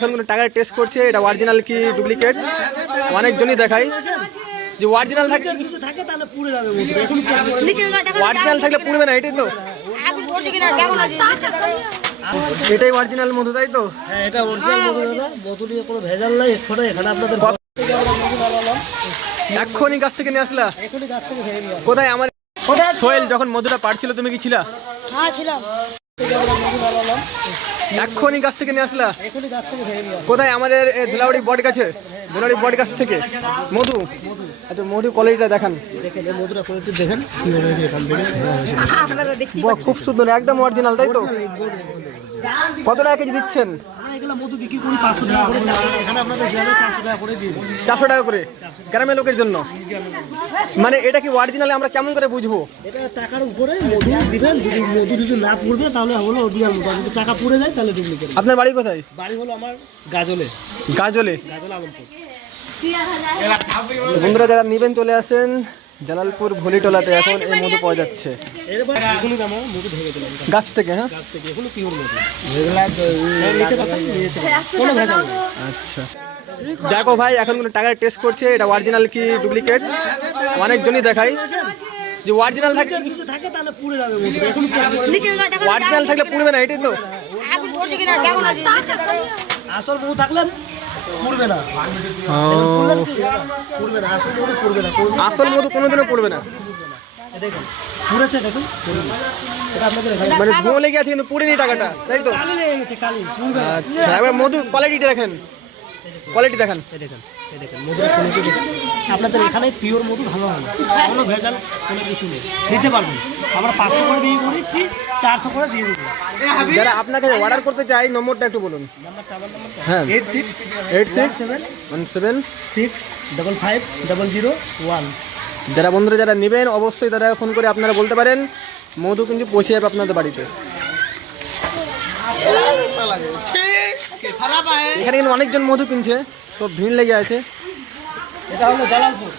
এখন টাকা টেস্ট করছে এটা অরিজিনাল কি ডুপ্লিকেট অনেকজনই দেখায় যে অরিজিনাল থাকে তাহলে পুড়ে যাবে অরিজিনাল থাকলে পুড়বে না এটাই তো এটাই অরিজিনাল মধু তাই তো হ্যাঁ এটা অরিজিনাল মধু দাদা মধু নিয়ে কোনো ভেজাল নাই এখানে আপনাদের এক্ষুনি গাছ থেকে নিয়ে আসলা এখনই গাছ থেকে ভেঙে নিয়ে কোথায় আমার সোহেল যখন মধুটা পাড়ছিল তুমি কি ছিলা হ্যাঁ ছিলাম এক্ষুনি গাছ থেকে নিয়ে আসলা এখনই গাছ থেকে ভেঙে নিয়ে কোথায় আমাদের ধুলাউড়ি বট গাছে ধুলাউড়ি বট গাছ থেকে মধু আচ্ছা মধু কোয়ালিটিটা দেখান দেখেন এই মধুটা কোয়ালিটি দেখেন সুন্দর হয়েছে এখান থেকে বাহ খুব সুন্দর একদম অরিজিনাল তাই তো কত টাকা কেজি দিচ্ছেন এগুলো মধু বিক্রি করি 500 টাকা করে এখানে আপনাদের গ্রামে 400 টাকা করে দিই 400 টাকা করে গ্রামের লোকের জন্য মানে এটা কি অরিজিনাল আমরা কেমন করে বুঝবো এটা টাকার উপরে মধু দিবেন যদি মধু যদি না পড়বে তাহলে হলো অরিজিনাল মধু যদি টাকা পড়ে যায় তাহলে ডুপ্লিকেট আপনার বাড়ি কোথায় বাড়ি হলো আমার গাজলে গাজলে আমনপুর বন্ধুরা যারা নিবেন চলে আসেন জালালপুর ভলিটোলাতে এখন এই মধু পাওয়া যাচ্ছে এখনই আমরা মধু ভেঙে দিলাম গাছ থেকে হ্যাঁ গাছ থেকে এখনো পিওর মধু আচ্ছা দেখো ভাই এখন টাকা টেস্ট করছে এটা অরিজিনাল কি ডুপ্লিকেট অনেকজনই দেখায় যে অরিজিনাল থাকে তাহলে পুড়ে যাবে মধু এখন অরিজিনাল থাকলে পুড়বে না এটাই তো আসল মধু থাকলে পুড়বে না পুড়বে না আসল মধু পুড়বে না আসল মধু কোনোদিনও পড়বে না দেখুন পুড়েছে দেখুন এটা আপনাদের মানে ধোঁয়া লেগে আছে কিন্তু পুড়েনি টাকাটা তাই তো কালি লেগে গেছে কালি পুড়বে না আচ্ছা এবার মধু কোয়ালিটিটা দেখেন কোয়ালিটি দেখেন এই দেখেন মধুর কোয়ালিটি দেখেন আপনাদের এখানে পিওর মধু ভালো হবে কোনো ভেজাল কোনো কিছু নেই দিতে পারবেন আমরা 500 করে দিয়ে করেছি 400 করে দিয়ে দেবো যারা আপনাকে অর্ডার করতে চাই নম্বরটা একটু বলুন হ্যাঁ 8617655001 যারা বন্ধুরা যারা নেবেন অবশ্যই তারা ফোন করে আপনারা বলতে পারেন মধু কিন্তু পৌঁছে যাবে আপনাদের বাড়িতে এখানে কিন্তু অনেকজন মধু কিনছে সব ভিড় লেগে আছে এটা হলো জালালপুর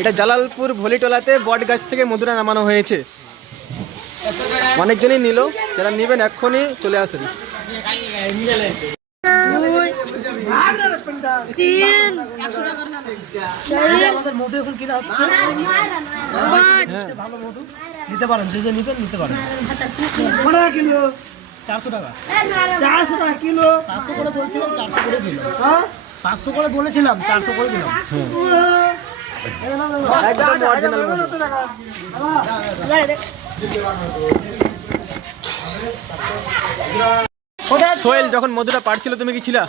এটা জালালপুর ভলিটোলাতে বট গাছ থেকে মধুরা নামানো হয়েছে অনেকজনই নিল যারা নেবেন এক্ষুনি চলে আসেন আমাদের মধু এখন কিনা হচ্ছে ভালো মধু নিতে পারেন যে নিবেন নিতে পারেন 400 টাকা 400 টাকা কিলো 500 করে বলছিলাম 400 করে দিলাম 500 করে বলেছিলাম 400 করে দিলাম সোহেল যখন মধুটা পাড়ছিল তুমি কি ছিলা